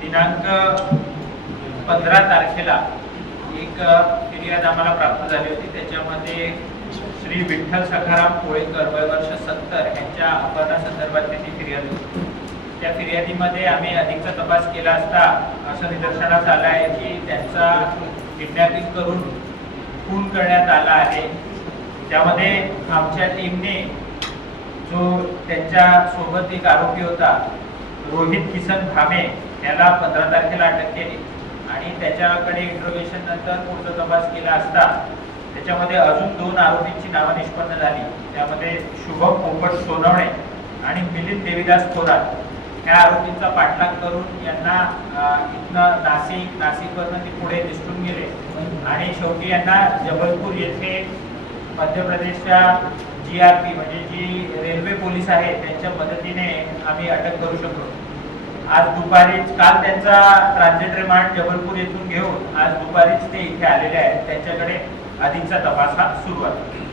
दिनांक पंधरा तारखेला एक फिर्याद आम्हाला प्राप्त झाली होती. त्याच्यामध्ये श्री विठ्ठल सखाराम कोळेकर वय वर्ष सत्तर यांच्या अपहरणासंदर्भातली ती फिर्याद होती. त्या फिर्यादीमध्ये आम्ही अधिकचा तपास केला असता असं निदर्शनास आलं आहे की त्यांचा किडनॅपिंग करून खून करण्यात आला आहे. त्यामध्ये आमच्या टीमने जो त्यांच्यासोबत एक आरोपी होता रोहित किसन भामे त्याला पंधरा तारखेला अटक केली. आणि त्याच्याकडे इंट्रोगेशन नंतर पुढचा तपास केला असता त्याच्यामध्ये अजून दोन आरोपींची नावं निष्पन्न झाली. त्यामध्ये शुभम पोपट सोनवणे आणि मिलिंद देवीदास थोरात. ह्या आरोपींचा पाठलाग करून यांना इथनं नाशिक नाशिकवरनं ते पुढे निसटून गेले. आणि शेवटी यांना जबलपूर येथे मध्य प्रदेशच्या जी आर पी म्हणजे जी रेल्वे पोलीस आहे त्यांच्या मदतीने आम्ही अटक करू शकलो आज दुपारीच काल त्यांचा ट्रान्झिट रिमांड जबलपूर येथून घेऊन आज दुपारीच ते इथे आलेले आहेत. त्यांच्याकडे अधिकचा तपास हा सुरू आहे.